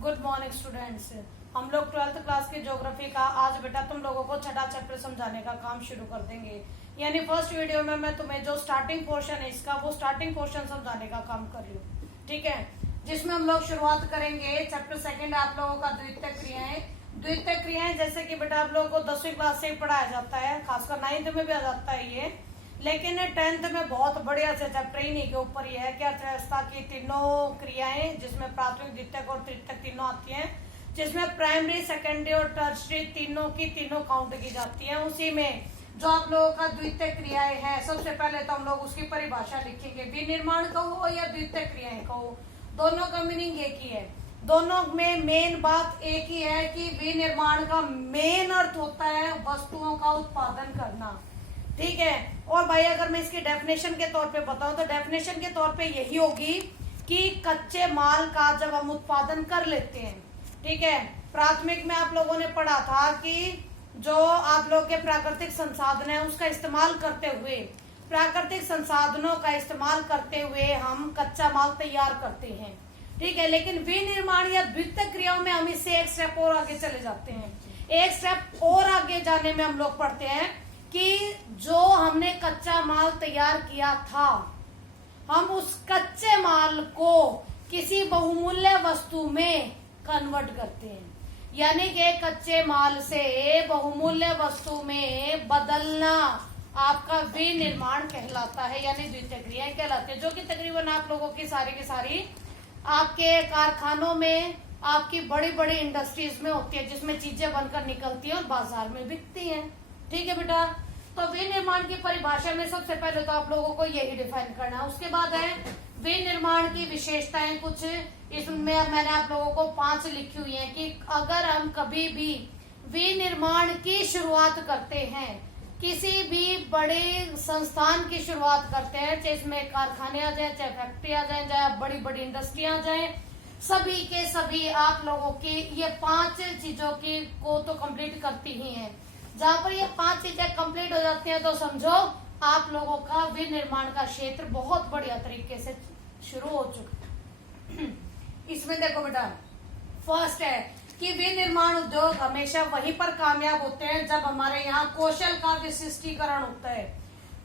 Good morning students. हम लोग 12th class की ज्योग्राफी का आज बेटा तुम लोगों को छठा चैप्टर समझाने का काम शुरू कर देंगे। यानी फर्स्ट वीडियो में मैं तुम्हें जो स्टार्टिंग पोर्शन है इसका वो स्टार्टिंग पोर्शन समझाने का काम कर रही हूँ, ठीक है। जिसमें हम लोग शुरुआत करेंगे चैप्टर सेकंड आप लोगों का द्वितीयक क्रियाएं। द्वितीयक क्रियाएं जैसे कि बेटा आप लोगों को 10वीं क्लास से ही पढ़ाया जाता है, खासकर 9th में भी आ जाता है ये, लेकिन 10th में बहुत बढ़िया से चैप्टर इन्हीं के ऊपर ये है कि अर्थव्यवस्था की तीनों क्रियाएं जिसमें प्राथमिक द्वितीयक और तृतीयक तीनों आती हैं, जिसमें प्राइमरी सेकेंडरी और टर्शरी तीनों की तीनों काउंट की जाती हैं। उसी में जो आप लोगों का द्वितीयक क्रियाएं हैं, सबसे पहले तो हम लोग उसकी परिभाषा लिखेंगे। विनिर्माण कहो या द्वितीयक क्रियाएं कहो, दोनों का मीनिंग एक ही है। दोनों में मेन बात एक ही है कि विनिर्माण का मेन अर्थ होता है वस्तुओं का उत्पादन करना, ठीक है। और भाई अगर मैं इसकी डेफिनेशन के तौर पे बताऊं तो डेफिनेशन के तौर पे यही होगी कि कच्चे माल का जब हम उत्पादन कर लेते हैं, ठीक है। प्राथमिक में आप लोगों ने पढ़ा था कि जो आप लोग के प्राकृतिक संसाधन है उसका इस्तेमाल करते हुए, प्राकृतिक संसाधनों का इस्तेमाल करते हुए हम कच्चा माल तैयार करते हैं, ठीक है। लेकिन विनिर्माण या द्वितीयक क्रियाओं में हम इससे एक स्टेप और आगे चले जाते हैं। एक स्टेप और आगे जाने में हम लोग पढ़ते हैं कि जो हमने कच्चा माल तैयार किया था, हम उस कच्चे माल को किसी बहुमूल्य वस्तु में कन्वर्ट करते हैं। यानी कि कच्चे माल से बहुमूल्य वस्तु में बदलना आपका विनिर्माण कहलाता है, यानी द्वितीयक क्रियाएं कहलाती है, जो कि तकरीबन आप लोगों की सारी आपके कारखानों में, आपकी बड़ी बड़ी इंडस्ट्रीज में होती है, जिसमें चीजें बनकर निकलती हैं और बाजार में बिकती हैं, ठीक है बेटा। तो विनिर्माण की परिभाषा में सबसे पहले तो आप लोगों को यही डिफाइन करना है। उसके बाद है विनिर्माण की विशेषताएं कुछ, इसमें मैंने आप लोगों को 5 लिखी हुई हैं कि अगर हम कभी भी विनिर्माण की शुरुआत करते हैं, किसी भी बड़े संस्थान की शुरुआत करते हैं, चाहे इसमें कारखाने आ जाए, चाहे फैक्ट्री आ जाए, चाहे बड़ी बड़ी इंडस्ट्री आ जाए, सभी के सभी आप लोगों की ये 5 चीजों की को तो कंप्लीट करती ही हैं। जहां पर ये 5 चीजें कंप्लीट हो जाती हैं तो समझो आप लोगों का विनिर्माण का क्षेत्र बहुत बढ़िया तरीके से शुरू हो चुका है। इसमें देखो बेटा, फर्स्ट है कि विनिर्माण उद्योग हमेशा वहीं पर कामयाब होते हैं जब हमारे यहाँ कौशल का विशिष्टीकरण होता है।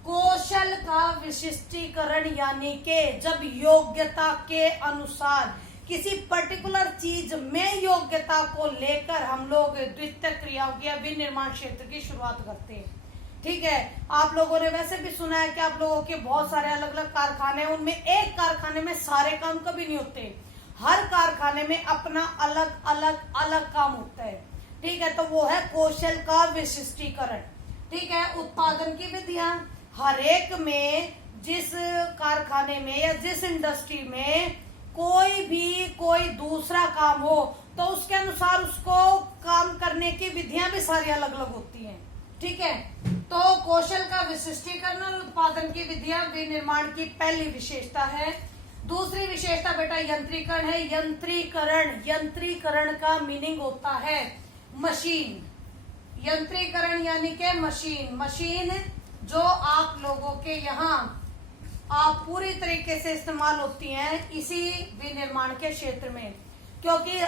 कौशल का विशिष्टीकरण यानी कि जब योग्यता के अनुसार किसी पर्टिकुलर चीज में योग्यता को लेकर हम लोग द्वितीयक क्रियाओं की या विनिर्माण क्षेत्र की शुरुआत करते हैं, ठीक है। आप लोगों ने वैसे भी सुना है कि आप लोगों के बहुत सारे अलग अलग कारखाने, उनमें एक कारखाने में सारे काम कभी नहीं होते, हर कारखाने में अपना अलग अलग काम होता है, ठीक है। तो वो है कौशल का विशिष्टीकरण, ठीक है। उत्पादन की विधियां, हर एक में जिस कारखाने में या जिस इंडस्ट्री में कोई दूसरा काम हो तो उसके अनुसार उसको काम करने की विधियां भी सारी अलग अलग होती हैं, ठीक है। तो कौशल का विशिष्टीकरण और उत्पादन की विधियां विनिर्माण की पहली विशेषता है। दूसरी विशेषता बेटा यंत्रीकरण है। यंत्रीकरण का मीनिंग होता है मशीन। यंत्रीकरण यानी कि मशीन जो आप लोगों के यहाँ आप पूरी तरीके से इस्तेमाल होती हैं इसी विनिर्माण के क्षेत्र में, क्योंकि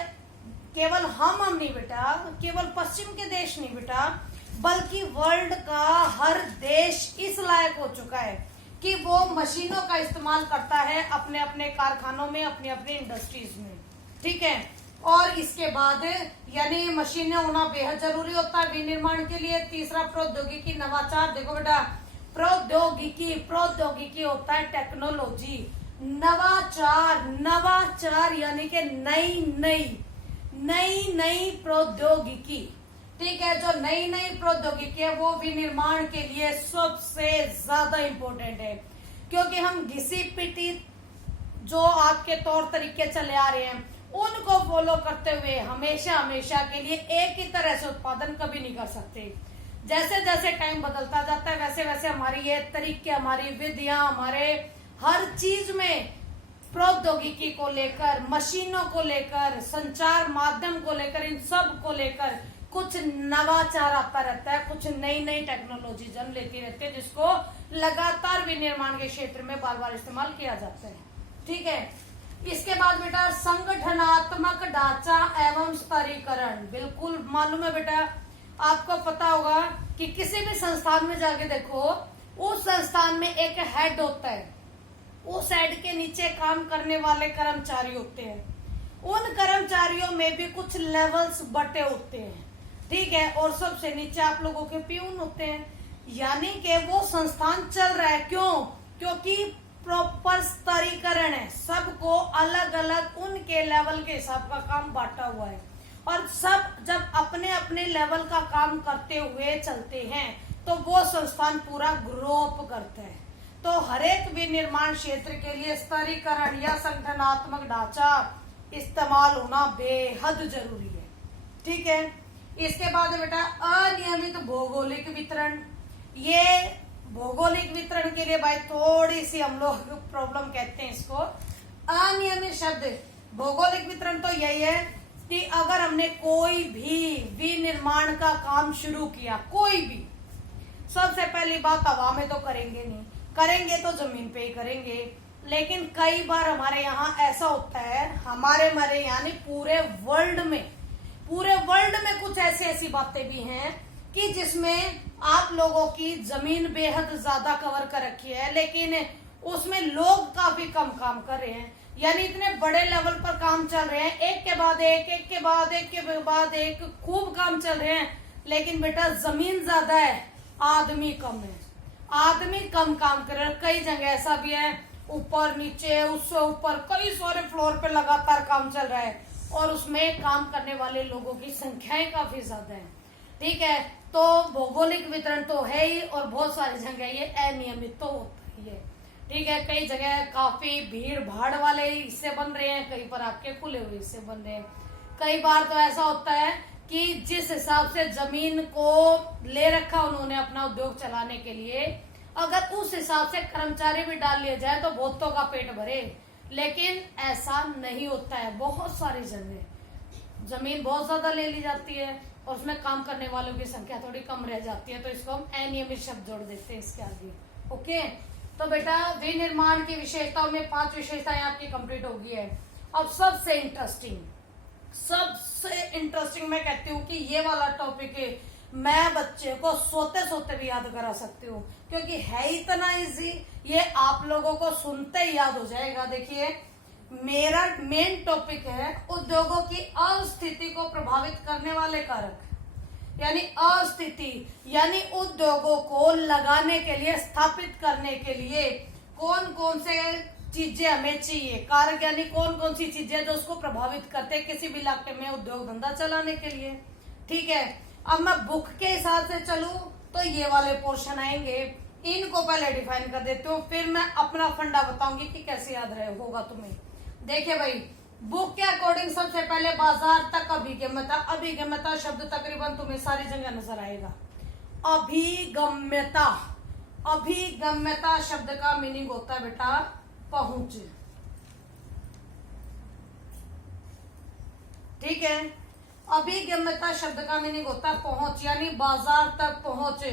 केवल हम नहीं बेटा, केवल पश्चिम के देश नहीं बेटा, बल्कि वर्ल्ड का हर देश इस लायक हो चुका है कि वो मशीनों का इस्तेमाल करता है अपने अपने कारखानों में, अपनी अपनी इंडस्ट्रीज में, ठीक है। और इसके बाद यानी मशीनें होना बेहद जरूरी होता है विनिर्माण के लिए। तीसरा प्रौद्योगिकी नवाचार। देखो बेटा, प्रौद्योगिकी होता है टेक्नोलॉजी, नवाचार यानी कि नई प्रौद्योगिकी, ठीक है। जो नई प्रौद्योगिकी है वो विनिर्माण के लिए सबसे ज्यादा इम्पोर्टेंट है, क्योंकि हम घिसी पिटी जो आपके तौर तरीके चले आ रहे हैं उनको फॉलो करते हुए हमेशा के लिए एक ही तरह से उत्पादन कभी नहीं कर सकते। जैसे जैसे टाइम बदलता जाता है वैसे वैसे हमारी ये तरीके, हमारी विधियां, हमारे हर चीज में प्रौद्योगिकी को लेकर, मशीनों को लेकर, संचार माध्यम को लेकर, इन सब को लेकर कुछ नवाचार आता रहता है, कुछ नई टेक्नोलॉजी जन्म लेती रहती है, जिसको लगातार विनिर्माण के क्षेत्र में बार बार इस्तेमाल किया जाता है, ठीक है। इसके बाद बेटा संगठनात्मक ढांचा एवं स्तरीकरण। बिल्कुल मालूम है बेटा, आपको पता होगा कि किसी भी संस्थान में जाके देखो, उस संस्थान में एक हेड होता है, उस हेड के नीचे काम करने वाले कर्मचारी होते हैं, उन कर्मचारियों में भी कुछ लेवल्स बटे होते हैं, ठीक है, और सबसे नीचे आप लोगों के प्यून होते हैं। यानी कि वो संस्थान चल रहा है, क्यों? क्योंकि प्रॉपर स्तरीकरण है, सबको अलग अलग उनके लेवल के हिसाब का काम बांटा हुआ है, और सब जब अपने अपने लेवल का काम करते हुए चलते हैं तो वो संस्थान पूरा ग्रोअप करता है। तो हरेक विनिर्माण क्षेत्र के लिए स्तरीकरण या संगठनात्मक ढांचा इस्तेमाल होना बेहद जरूरी है, ठीक है। इसके बाद बेटा अनियमित भौगोलिक वितरण। ये भौगोलिक वितरण के लिए भाई थोड़ी सी हम लोग प्रॉब्लम कहते हैं इसको। अनियमित शब्द, भौगोलिक वितरण तो यही है कि अगर हमने कोई भी विनिर्माण का काम शुरू किया, कोई भी, सबसे पहली बात हवा में तो करेंगे नहीं, करेंगे तो जमीन पे ही करेंगे। लेकिन कई बार हमारे यहाँ ऐसा होता है, हमारे यानी पूरे वर्ल्ड में कुछ ऐसी बातें भी हैं कि जिसमें आप लोगों की जमीन बेहद ज्यादा कवर कर रखी है, लेकिन उसमें लोग काफी कम काम कर रहे हैं, यानी इतने बड़े लेवल पर काम चल रहे हैं, एक के बाद एक खूब काम चल रहे हैं, लेकिन बेटा जमीन ज्यादा है, आदमी कम है, आदमी कम काम कर रहे हैं। कई जगह ऐसा भी है, ऊपर नीचे उससे ऊपर कई सारे फ्लोर पे लगातार काम चल रहा है, और उसमें काम करने वाले लोगों की संख्याएं काफी ज्यादा है, ठीक है। तो भौगोलिक वितरण तो है ही, और बहुत सारी जगह ये अनियमित तो होता ही है, ठीक है। कई जगह काफी भीड़ भाड़ वाले हिस्से बन रहे हैं, कहीं पर आपके खुले हुए हिस्से बन रहे हैं। कई बार तो ऐसा होता है कि जिस हिसाब से जमीन को ले रखा उन्होंने अपना उद्योग चलाने के लिए, अगर उस हिसाब से कर्मचारी भी डाल लिया जाए तो बहुतों का पेट भरे, लेकिन ऐसा नहीं होता है। बहुत सारी जगह जमीन बहुत ज्यादा ले ली जाती है और उसमें काम करने वालों की संख्या थोड़ी कम रह जाती है, तो इसको हम अनियमित शब्द जोड़ देते हैं इसके आगे, ओके। तो बेटा विनिर्माण की विशेषताओं में 5 विशेषताएं आपकी कंप्लीट होगी है। अब सबसे इंटरेस्टिंग मैं कहती हूँ कि ये वाला टॉपिक है, मैं बच्चे को सोते भी याद करा सकती हूँ, क्योंकि है इतना इजी, ये आप लोगों को सुनते ही याद हो जाएगा। देखिए मेरा मेन टॉपिक है उद्योगों की अस्थिति को प्रभावित करने वाले कारक, यानी अस्थिति, यानी उद्योगों को लगाने के लिए, स्थापित करने के लिए कौन कौन से चीजें हमें चाहिए, कारक यानी कौन कौन सी चीजें जो उसको प्रभावित करते हैं किसी भी इलाके में उद्योग धंधा चलाने के लिए, ठीक है। अब मैं बुक के हिसाब से चलूं तो ये वाले पोर्शन आएंगे, इनको पहले डिफाइन कर देती हूँ, फिर मैं अपना फंडा बताऊंगी कि कैसे याद रहे होगा तुम्हें। देखिए भाई, बुक के अकॉर्डिंग सबसे पहले बाजार तक अभिगम्यता। अभिगम्यता शब्द तकरीबन तुम्हें सारी जगह नजर आएगा। अभिगम्यता शब्द का मीनिंग होता है बेटा पहुंच, ठीक है। अभिगम्यता शब्द का मीनिंग होता है पहुंच, यानी बाजार तक पहुंच।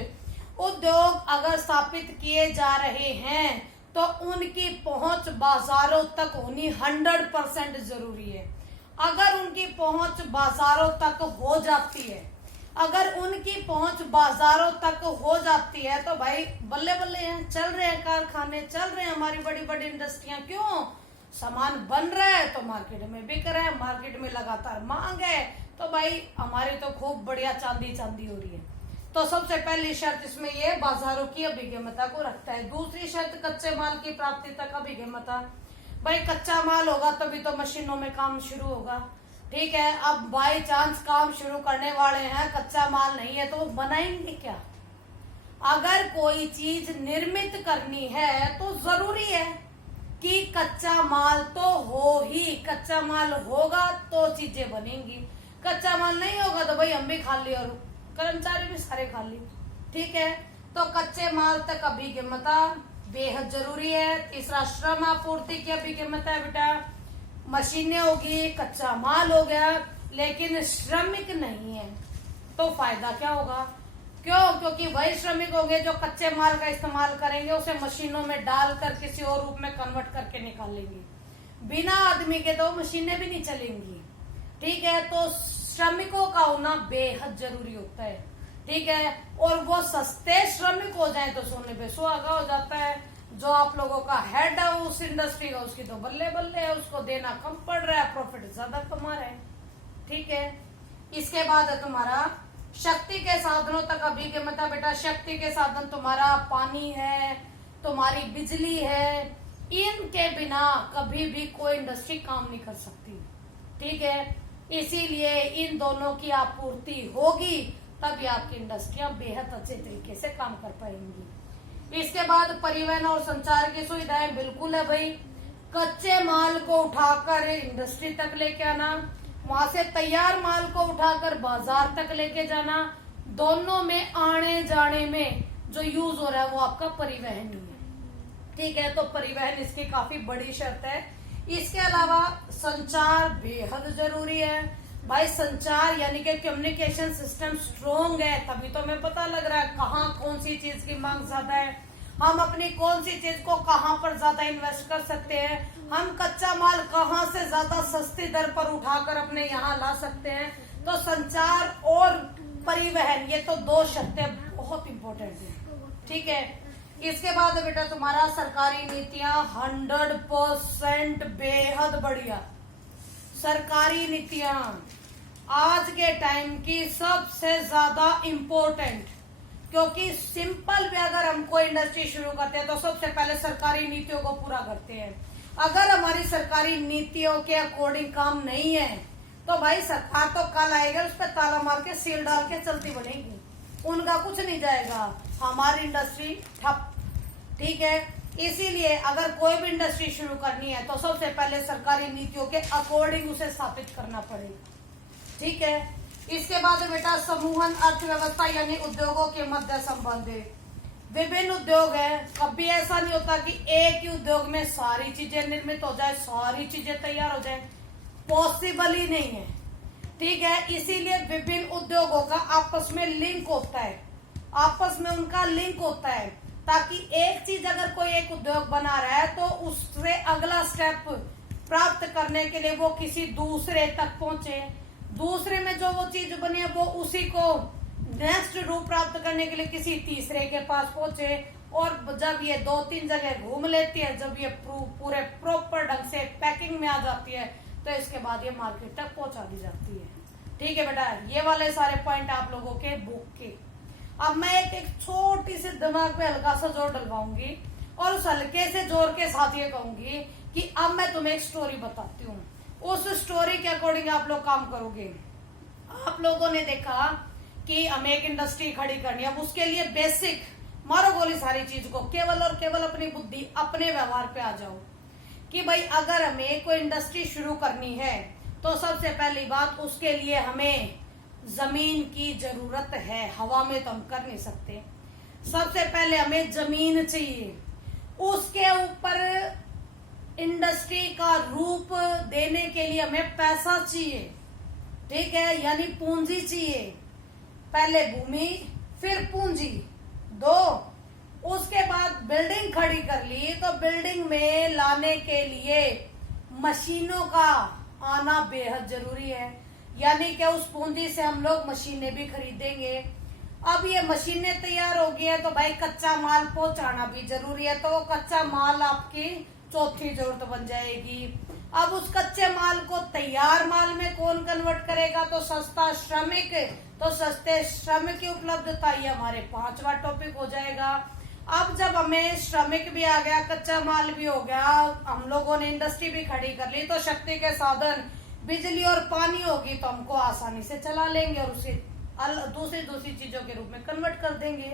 उद्योग अगर स्थापित किए जा रहे हैं तो उनकी पहुंच बाजारों तक होनी 100% जरूरी है। अगर उनकी पहुंच बाजारों तक हो जाती है, अगर उनकी पहुंच बाजारों तक हो जाती है तो भाई बल्ले बल्ले हैं, चल रहे हैं कारखाने, चल रहे हैं हमारी बड़ी बड़ी इंडस्ट्रियां। क्यों? सामान बन रहा है तो मार्केट में बिक रहा है, मार्केट में लगातार मांग है, तो भाई हमारी तो खूब बढ़िया चांदी हो रही है। तो सबसे पहली शर्त इसमें ये बाजारों की अभिगम्यता को रखता है। दूसरी शर्त कच्चे माल की प्राप्ति तक अभिगम्यता। भाई कच्चा माल होगा तभी तो मशीनों में काम शुरू होगा, ठीक है। अब बाई चांस काम शुरू करने वाले हैं, कच्चा माल नहीं है, तो वो बनाएंगे क्या? अगर कोई चीज निर्मित करनी है तो जरूरी है कि कच्चा माल तो हो ही, कच्चा माल होगा तो चीजें बनेंगी। कच्चा माल नहीं होगा तो भाई हम भी खाली और कर्मचारी भी सारे खाली, ठीक है। तो कच्चे माल तक अभिगम्यता बेहद जरूरी है। तीसरा श्रम आपूर्ति की अभिगम्यता है बेटा। मशीनें होगी, कच्चा माल हो गया, लेकिन श्रमिक नहीं है तो फायदा क्या होगा? क्यों? क्योंकि वही श्रमिक होंगे जो कच्चे माल का इस्तेमाल करेंगे, उसे मशीनों में डालकर किसी और रूप में कन्वर्ट करके निकाल लेंगे। बिना आदमी के तो मशीनें भी नहीं चलेंगी। ठीक है, तो श्रमिकों का होना बेहद जरूरी होता है। ठीक है, और वो सस्ते श्रमिक हो जाए तो सोने पे सुहागा हो जाता है। जो आप लोगों का हेड है उस इंडस्ट्री का, उसकी तो बल्ले बल्ले है, उसको देना कम पड़ रहा है, प्रॉफिट ज्यादा कमा रहा है। ठीक है, इसके बाद है तुम्हारा शक्ति के साधनों तक। अभी के मतलब बेटा शक्ति के साधन तुम्हारा पानी है, तुम्हारी बिजली है, इनके बिना कभी भी कोई इंडस्ट्री काम नहीं कर सकती। ठीक है, इसीलिए इन दोनों की आपूर्ति होगी तभी आपकी इंडस्ट्रियां बेहद अच्छे तरीके से काम कर पाएंगी। इसके बाद परिवहन और संचार की सुविधाएं बिल्कुल है भाई। कच्चे माल को उठाकर इंडस्ट्री तक लेके आना, वहां से तैयार माल को उठाकर बाजार तक लेके जाना, दोनों में आने जाने में जो यूज हो रहा है वो आपका परिवहन ही है। ठीक है, तो परिवहन इसकी काफी बड़ी शर्त है। इसके अलावा संचार बेहद जरूरी है भाई। संचार यानी कि कम्युनिकेशन सिस्टम स्ट्रोंग है तभी तो हमें पता लग रहा है कहाँ कौन सी चीज की मांग ज्यादा है, हम अपनी कौन सी चीज को कहाँ पर ज्यादा इन्वेस्ट कर सकते हैं, हम कच्चा माल कहाँ से ज्यादा सस्ती दर पर उठाकर अपने यहाँ ला सकते हैं। तो संचार और परिवहन ये तो दो शर्तें बहुत इंपॉर्टेंट है। ठीक है, इसके बाद बेटा तुम्हारा सरकारी नीतियां 100% बेहद बढ़िया। सरकारी नीतियां आज के टाइम की सबसे ज्यादा इम्पोर्टेंट, क्योंकि सिंपल भी अगर हम कोई इंडस्ट्री शुरू करते हैं तो सबसे पहले सरकारी नीतियों को पूरा करते हैं। अगर हमारी सरकारी नीतियों के अकॉर्डिंग काम नहीं है तो भाई सरकार तो कल आएगा उस पर ताला मार के सील डाल के चलती बनेगी, उनका कुछ नहीं जाएगा, हमारी इंडस्ट्री ठप। ठीक है, इसीलिए अगर कोई भी इंडस्ट्री शुरू करनी है तो सबसे पहले सरकारी नीतियों के अकॉर्डिंग उसे स्थापित करना पड़ेगा। ठीक है, इसके बाद बेटा समूहन अर्थव्यवस्था यानी उद्योगों के मध्य संबंधित विभिन्न उद्योग है। कभी ऐसा नहीं होता कि एक ही उद्योग में सारी चीजें निर्मित हो जाए, सारी चीजें तैयार हो जाए, पॉसिबल ही नहीं है। ठीक है, इसीलिए विभिन्न उद्योगों का आपस में लिंक होता है, आपस में उनका लिंक होता है, ताकि एक चीज अगर कोई एक उद्योग बना रहा है तो उससे अगला स्टेप प्राप्त करने के लिए वो किसी दूसरे तक पहुंचे, दूसरे में जो वो चीज बनी है वो उसी को नेक्स्ट रूप प्राप्त करने के लिए किसी तीसरे के पास पहुंचे, और जब ये 2-3 जगह घूम लेती है, जब ये पूरे प्रॉपर ढंग से पैकिंग में आ जाती है तो इसके बाद ये मार्केट तक पहुंचा दी जाती है। ठीक है बेटा, ये वाले सारे पॉइंट आप लोगों के बुक के। अब मैं एक छोटी सी दिमाग पे हल्का सा जोर डलवाऊंगी और उस हल्के से जोर के साथ ये कहूंगी कि अब मैं तुम्हें एक स्टोरी बताती हूँ, उस स्टोरी के अकॉर्डिंग आप लोग काम करोगे। आप लोगों ने देखा कि हमें एक इंडस्ट्री खड़ी करनी है, अब उसके लिए बेसिक मारो गोली सारी चीज को केवल और केवल अपनी बुद्धि अपने व्यवहार पे आ जाओ कि भाई अगर हमें कोई इंडस्ट्री शुरू करनी है तो सबसे पहली बात उसके लिए हमें जमीन की जरूरत है, हवा में तो हम कर नहीं सकते। सबसे पहले हमें जमीन चाहिए, उसके ऊपर इंडस्ट्री का रूप देने के लिए हमें पैसा चाहिए। ठीक है, यानी पूंजी चाहिए, पहले भूमि फिर पूंजी, दो। उसके बाद बिल्डिंग खड़ी कर ली तो बिल्डिंग में लाने के लिए मशीनों का आना बेहद जरूरी है, यानी कि उस पूंजी से हम लोग मशीनें भी खरीदेंगे। अब ये मशीनें तैयार हो गई है तो भाई कच्चा माल पहुंचाना भी जरूरी है, तो वो कच्चा माल आपकी चौथी जरूरत बन जाएगी। अब उस कच्चे माल को तैयार माल में कौन कन्वर्ट करेगा, तो सस्ता श्रमिक, तो सस्ते श्रमिक की उपलब्धता ये हमारे 5वां टॉपिक हो जाएगा। अब जब हमें श्रमिक भी आ गया, कच्चा माल भी हो गया, हम लोगों ने इंडस्ट्री भी खड़ी कर ली, तो शक्ति के साधन बिजली और पानी होगी तो हमको आसानी से चला लेंगे और उसे दूसरी चीजों के रूप में कन्वर्ट कर देंगे।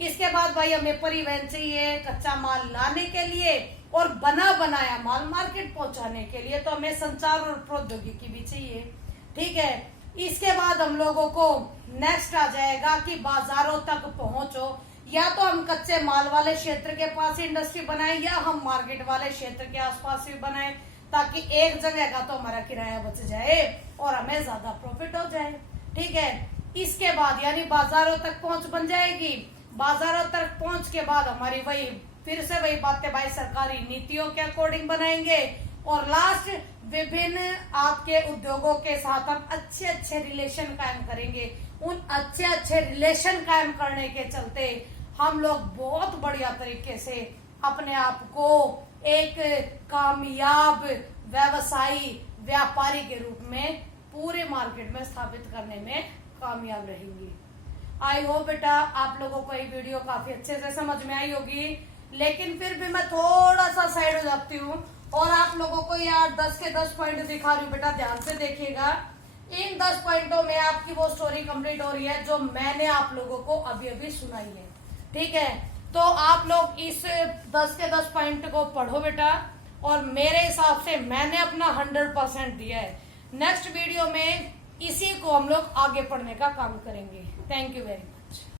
इसके बाद भाई हमें परिवहन चाहिए कच्चा माल लाने के लिए और बना बनाया माल मार्केट पहुंचाने के लिए, तो हमें संचार और प्रौद्योगिकी भी चाहिए। ठीक है, इसके बाद हम लोगों को नेक्स्ट आ जाएगा कि बाजारों तक पहुंचो, या तो हम कच्चे माल वाले क्षेत्र के पास इंडस्ट्री बनाए या हम मार्केट वाले क्षेत्र के आसपास भी बनाए, ताकि एक जगह का तो हमारा किराया बच जाए और हमें ज्यादा प्रॉफिट हो जाए। ठीक है, इसके बाद यानी बाजारों तक पहुंच बन जाएगी। बाजारों तक पहुंच के बाद हमारी वही फिर से वही बातें भाई सरकारी नीतियों के अकॉर्डिंग बनाएंगे और लास्ट विभिन्न आपके उद्योगों के साथ हम अच्छे अच्छे रिलेशन कायम करेंगे। उन अच्छे अच्छे रिलेशन कायम करने के चलते हम लोग बहुत बढ़िया तरीके से अपने आप को एक कामयाब व्यवसायी व्यापारी के रूप में पूरे मार्केट में स्थापित करने में कामयाब रहेंगी। आई होप बेटा आप लोगों को ये वीडियो काफी अच्छे से समझ में आई होगी, लेकिन फिर भी मैं थोड़ा सा साइड हो जाती हूँ और आप लोगों को यार 10 के 10 पॉइंट दिखा रही हूँ। बेटा ध्यान से देखिएगा, इन 10 पॉइंटों में आपकी वो स्टोरी कंप्लीट हो रही है जो मैंने आप लोगों को अभी अभी सुनाई है। ठीक है, तो आप लोग इस 10 के 10 पॉइंट को पढ़ो बेटा, और मेरे हिसाब से मैंने अपना 100% दिया है। नेक्स्ट वीडियो में इसी को हम लोग आगे पढ़ने का काम करेंगे। Thank you very much.